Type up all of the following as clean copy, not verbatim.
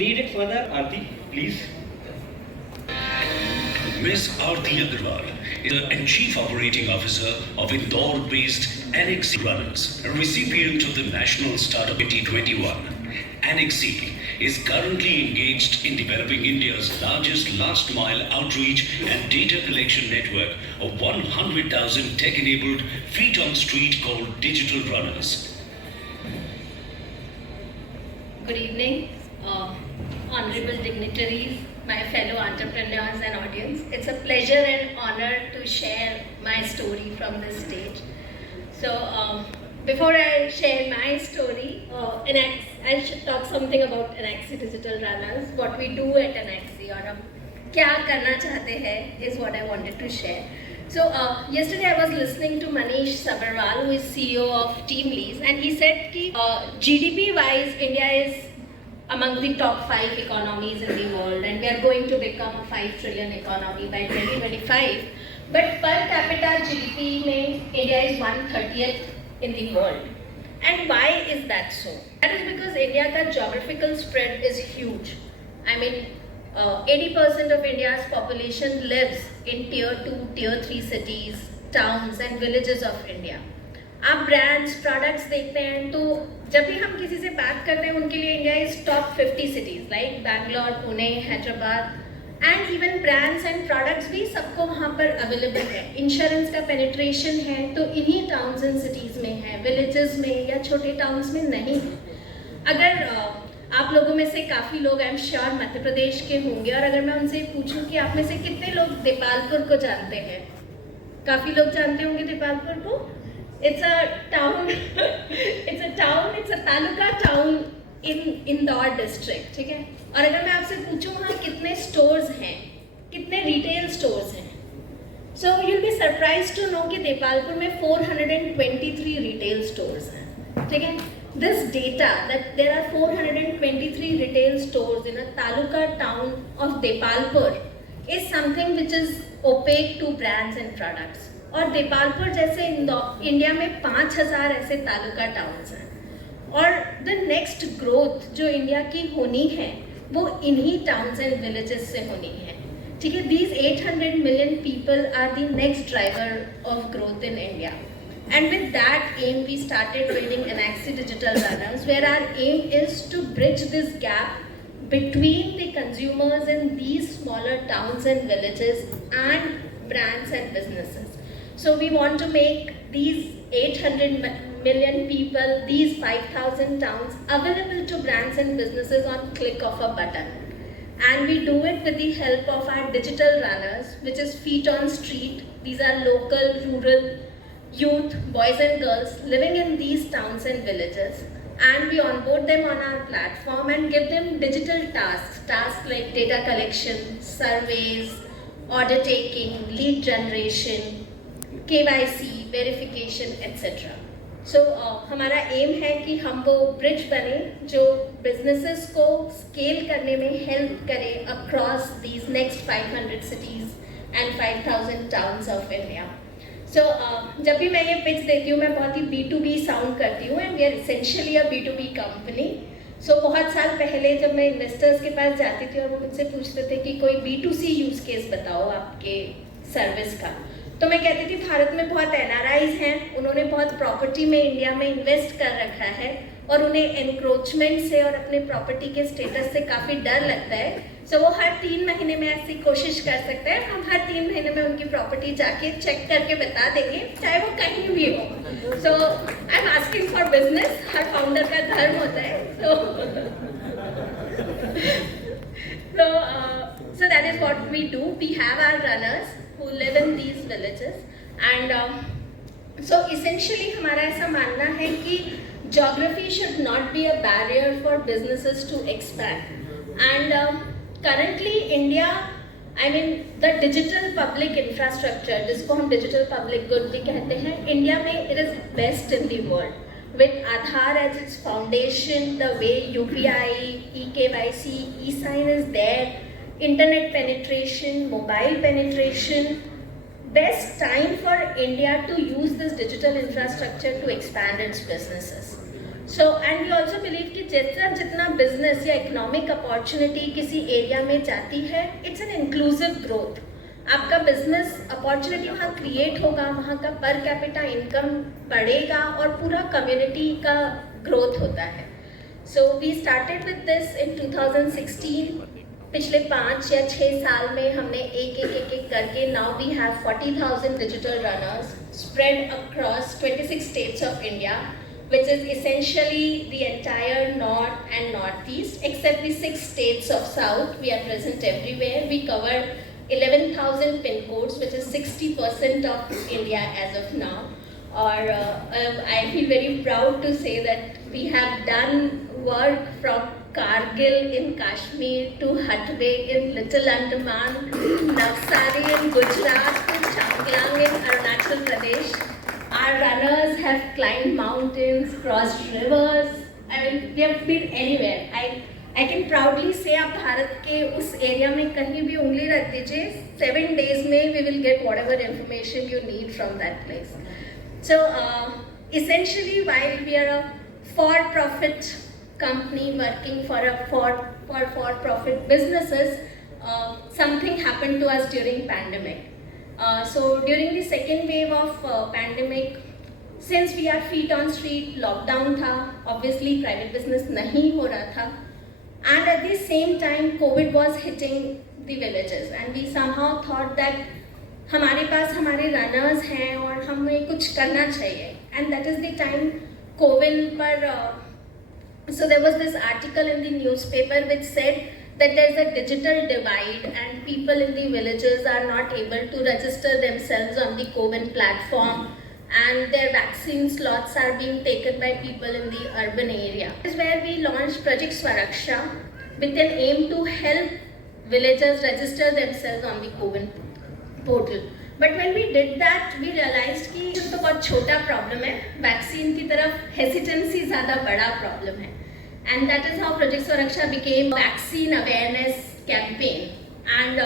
lead it further. Arti, please. Ms. Arti Agrawal is the Chief Operating Officer of Indore-based Anaxee Digital Runners, a recipient of the National Startup 2021. Anaxee is currently engaged in developing India's largest last-mile outreach and data collection network of 100,000 tech-enabled feet-on-street called Digital Runners. Good evening, honorable dignitaries, my fellow entrepreneurs and audience. It's a pleasure and honor to share my story from this stage. So, before I share my story, I should talk something about Anaxee Digital Runners, what we do at Anaxee, और हम क्या करना चाहते हैं is what I wanted to share. So, yesterday I was listening to Manish Sabarwal, who is CEO of TeamLease, and he said that GDP-wise, India is among the top 5 economies in the world, and we are going to become a 5 trillion economy by 2025. But per capita GDP mein India is 1/30th in the world. And why is that so? That is because India's geographical spread is huge. I mean, 80% of India's population lives in tier 2, tier 3 cities, towns and villages of India. आप brands products देखते हैं तो जब भी हम किसी से बात करते हैं उनके लिए India is top 50 cities like Bangalore, Pune, Hyderabad and even brands and products भी सबको वहाँ पर अवेलेबल है. इंश्योरेंस का पेनिट्रेशन है तो इन्हीं टाउन्स एंड सिटीज़ में है, विलेजेस में या छोटे टाउन्स में नहीं है. अगर आप लोगों में से काफ़ी लोग I am sure Madhya Pradesh के होंगे और अगर मैं उनसे पूछूं कि आप में से कितने लोग दीपालपुर को जानते हैं, काफ़ी लोग जानते होंगे दीपालपुर को. It's a town, it's a taluka town in Indore district, ठीक है. और अगर मैं आपसे पूछूँ हाँ कितने stores हैं, कितने retail stores हैं, so you'll be surprised to know कि दीपालपुर में 423 retail stores हैं, ठीक है. This data that there are 423 retail stores in a taluka town of Dipalpur is something which is opaque to brands and products. और दीपालपुर जैसे India में 5000 ऐसे taluka towns हैं और द नेक्स्ट ग्रोथ जो इंडिया की होनी है वो इन्हीं टाउन्स एंड विलेजेस से होनी है, ठीक है. These 800 million people are the next driver of growth in India. And with that um we started building Anaxee Digital Runners, where our aim is to bridge this gap between the consumers in these smaller towns and villages and brands and businesses. So we want to make these 800 million people, these 5,000 towns available to brands and businesses on click of a button. And we do it with the help of our digital runners, which is feet on street. These are local, rural youth, boys and girls living in these towns and villages. And we onboard them on our platform and give them digital tasks like data collection, surveys, order taking, lead generation, KYC, verification etcetera. So हमारा aim है कि हम वो bridge बने जो businesses को scale करने में हेल्प करे across these next 500 cities and 5000 towns of India. So जब भी मैं ये पिच देती हूँ मैं बहुत ही B2B साउंड करती हूँ and we are essentially a B2B company. So बहुत साल पहले जब मैं इन्वेस्टर्स के पास जाती थी और वो मुझसे पूछते थे कि कोई B2C यूज़ केस बताओ आपके सर्विस का, तो मैं कहती थी भारत में बहुत NRIs हैं, उन्होंने बहुत प्रॉपर्टी में इंडिया में इन्वेस्ट कर रखा है और उन्हें एनक्रोचमेंट से और अपने प्रॉपर्टी के स्टेटस से काफ़ी डर लगता है. सो वो हर 3 महीने में ऐसी कोशिश कर सकते हैं, हम हर 3 महीने में उनकी प्रॉपर्टी जाके चेक करके बता देंगे चाहे वो कहीं भी हो. So I am asking for business, हर फाउंडर का धर्म होता है. So that is what we do. We have our runners who live in these villages and so essentially हमारा ऐसा मानना है कि geography should not be a barrier for businesses to expand. And currently India, I mean the digital public infrastructure जिसको हम digital public good भी कहते हैं, इंडिया में it is best in the world. With Aadhaar as its foundation, the way UPI, eKYC, e-sign is there, internet penetration, mobile penetration, best time for India to use this digital infrastructure to expand its businesses. So and we also believe कि जितना business या economic opportunity किसी area में जाती है, it's an inclusive growth. आपका business opportunity वहाँ create होगा, वहाँ का per capita income बढ़ेगा और पूरा community का growth होता है. So we started with this in 2016. पिछले 5 या 6 साल में हमने एक करके now we have 40,000 digital runners spread across 26 states of India, which is essentially the entire north and northeast, except the 6 states of south. We are present everywhere. We cover 11,000 pin codes, which is 60% of India as of now. Or I feel very proud to say that we have done work from Kargil in Kashmir to Hon'ble in Little Andaman, Navsari in Gujarat to Changlang in Arunachal Pradesh. Our runners have climbed mountains, crossed rivers. I mean, we have been anywhere. I can proudly say आप भारत के उस area में कहीं भी उंगली रख दीजिए, 7 days में we will get whatever information you need from that place. So essentially, while we are a for-profit company working for for-profit businesses, something happened to us during pandemic. So during the second wave of pandemic, since we are feet on street, lockdown था, obviously private business नहीं हो रहा था, and at the same time COVID was hitting the villages, and we somehow thought that हमारे पास हमारे runners हैं और हमें कुछ करना चाहिए, and that is the time COVID पर so there was this article in the newspaper which said that there's a digital divide and people in the villages are not able to register themselves on the COVID platform, and their vaccine slots are being taken by people in the urban area. This is where we launched Project Swaraksha with an aim to help villagers register themselves on the COVID portal. But when we did that, we realized कि ये तो बहुत छोटा problem है, vaccine की तरफ hesitancy ज़्यादा बड़ा problem है. And that is how Project Swaraksha became a vaccine awareness campaign. And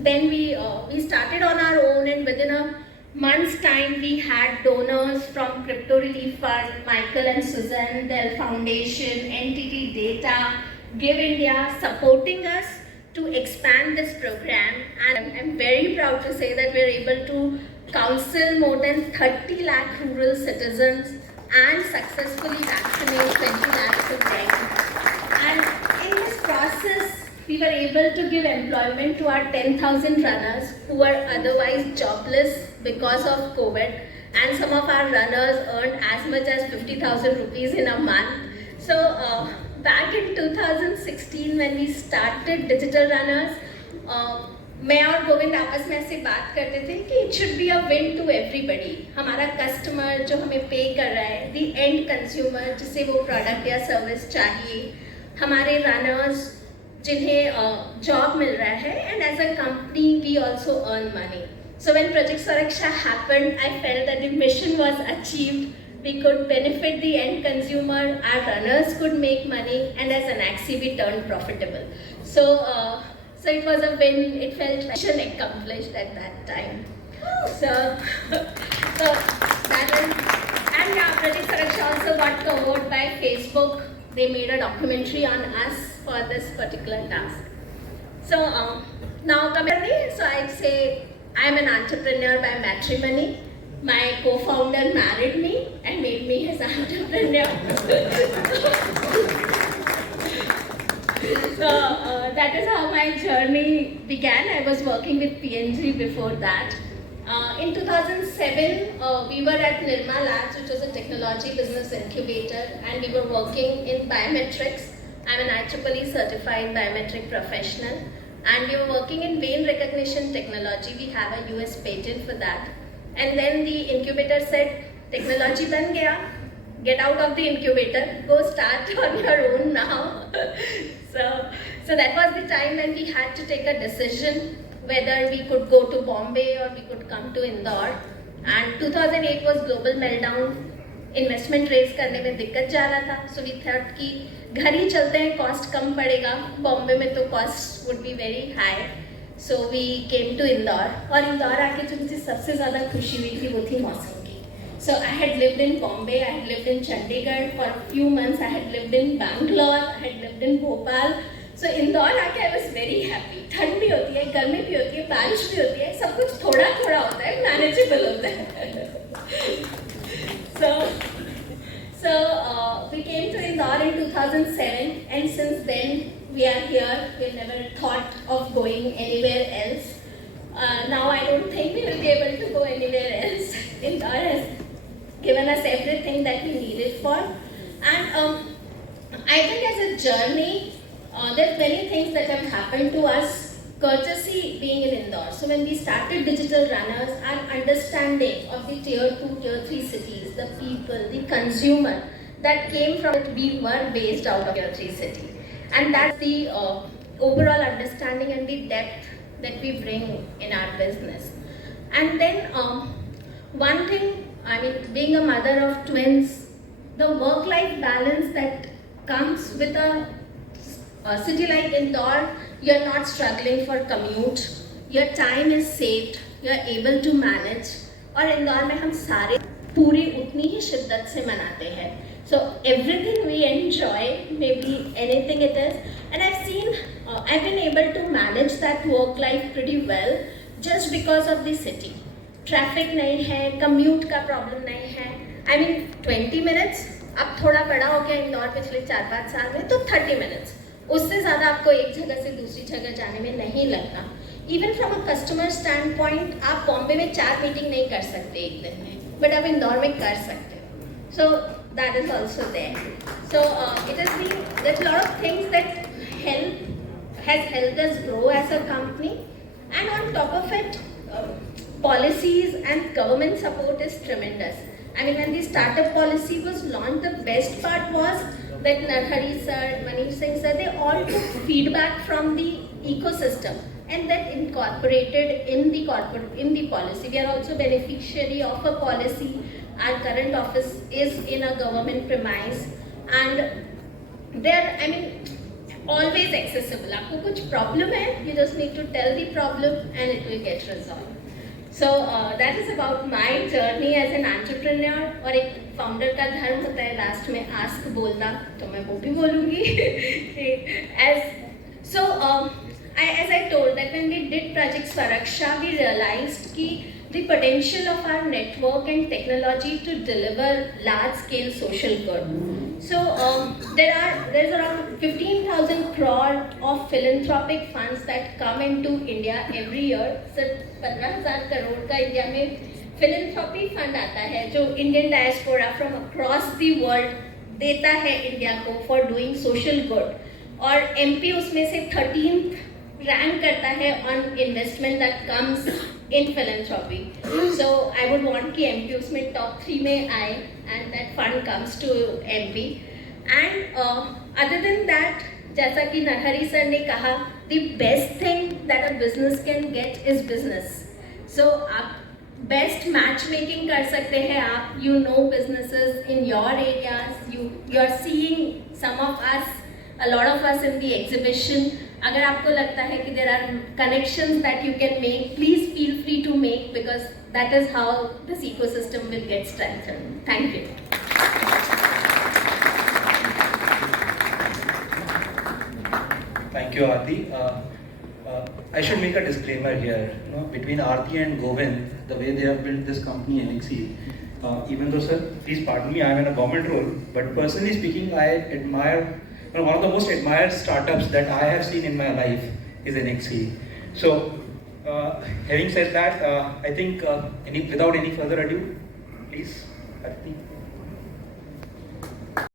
then we started on our own, and within a month's time we had donors from Crypto Relief Fund, Michael and Susan, their foundation, NTT Data, Give India supporting us to expand this program. And I'm very proud to say that we're able to counsel more than 30 lakh rural citizens and successfully vaccinate 20 lakhs of them. And in this process, we were able to give employment to our 10,000 runners who were otherwise jobless because of COVID. And some of our runners earned as much as 50,000 rupees in a month. So back in 2016 when we started Digital Runners, मैं और गोविंद आपस में ऐसे बात करते थे कि it should be a win to everybody. हमारा कस्टमर जो हमें पे कर रहा है, द एंड कंज्यूमर जिसे वो प्रोडक्ट या सर्विस चाहिए, हमारे रनर्स जिन्हें जॉब मिल रहा है, and as a company we also earn money. So when project Suraksha happened, I felt that the mission was achieved. We could benefit the end consumer, our runners could make money, and as Anaxee we turned profitable. So it was a win. It felt like mission accomplished at that time. So that is, and Project Suresh also got the award by Facebook. They made a documentary on us for this particular task. So now coming, so I'd say I'm an entrepreneur by matrimony. My co-founder married me and made me his entrepreneur. So that is how my journey began. I was working with PNG before that. In 2007, we were at Nirma Labs, which was a technology business incubator, and we were working in biometrics. I'm an IEEE certified biometric professional, and we were working in vein recognition technology. We have a US patent for that. And then the incubator said, technology ban gaya, get out of the incubator, go start on your own now. So that was the time when we had to take a decision whether we could go to Bombay or we could come to Indore. And 2008 was global meltdown. Investment raise करने में दिक्कत जा रहा था. So we thought कि घर ही चलते हैं, cost कम पड़ेगा. बॉम्बे में तो cost would be very high. So we came to Indore, और इंदौर आके जो मुझे सबसे ज़्यादा खुशी हुई थी वो थी मौसम की. So I had lived in Bombay, I had lived in Chandigarh for a few months, I had lived in Bangalore, I had lived in Bhopal. So Indore आके I was very happy. ठंड भी होती है, गर्मी भी होती है, बारिश भी होती है, सब कुछ थोड़ा थोड़ा होता है, manageable होता है. So we came to Indore in 2007, and since then we are here. We never thought of going anywhere else. Now I don't think we will be able to go anywhere else. Indore has given us everything that we needed for. And I think as a journey, there are many things that have happened to us, courtesy being in Indore. So when we started Digital Runners, our understanding of the tier 2, tier 3 cities, the people, the consumer, that came from it, we were based out of tier 3 city. And that's the overall understanding and the depth that we bring in our business. And then one thing, I mean, being a mother of twins, the work-life balance that comes with a city like Indore, you're not struggling for commute, your time is saved, you're able to manage. और इंदौर में हम सारे पूरी उतनी ही शिद्दत से मनाते हैं. So everything we enjoy, maybe anything it is, and I've seen, I've been able to manage that work life pretty well just because of the city. Traffic नहीं है, commute का problem नहीं है. I mean 20 minutes, अब थोड़ा बड़ा हो गया इंदौर पिछले 4-5 साल में, तो 30 minutes. उससे ज़्यादा आपको एक जगह से दूसरी जगह जाने में नहीं लगता. Even from a customer standpoint, आप बॉम्बे में 4 मीटिंग नहीं कर सकते एक दिन में, बट आप इंदौर में कर सकते हो. So that is also there. So it has been, there's a lot of things that has helped us grow as a company, and on top of it, policies and government support is tremendous. I mean, when the startup policy was launched, the best part was that Narhari sir, Manish Singh sir, they all took feedback from the ecosystem and that incorporated in the policy. We are also beneficiary of a policy. Our current office is in a government premise, and they're, I mean, always accessible. आपको कुछ problem है, you just need to tell the problem and it will get resolved. So that is about my journey as an entrepreneur. और एक founder का धर्म होता है last में ask बोलना, तो मैं वो भी बोलूँगी. As I told that when we did Project Swaraksha, we realized कि the potential of our network and technology to deliver large-scale social good. So there's around 15,000 crore of philanthropic funds that come into India every year. So 15,000 crore का India में philanthropy fund आता है जो Indian diaspora from across the world देता है India को for doing social good. और MP उसमें से 13th rank करता है on investment that comes in philanthropy. So I would want कि MP उसमें top 3 में आए and that fund comes to MP. And other than that, जैसा कि नरहरी सर ने कहा, the best thing that a business can get is business. So आप best matchmaking कर सकते हैं आप. You know businesses in your areas. You are seeing some of us, a lot of us in the exhibition. अगर आपको लगता है कि there are connections that you can make, please feel free to make, because that is how this ecosystem will get strengthened. Thank you. Thank you, Arti. I should make a disclaimer here. You know, between Arti and Govind, the way they have built this company, Anaxee, even though, sir, please pardon me, I am in a government role, but personally speaking, I admire. One of the most admired startups that I have seen in my life is Anaxee. So, having said that, I think without any further ado, please, Arti.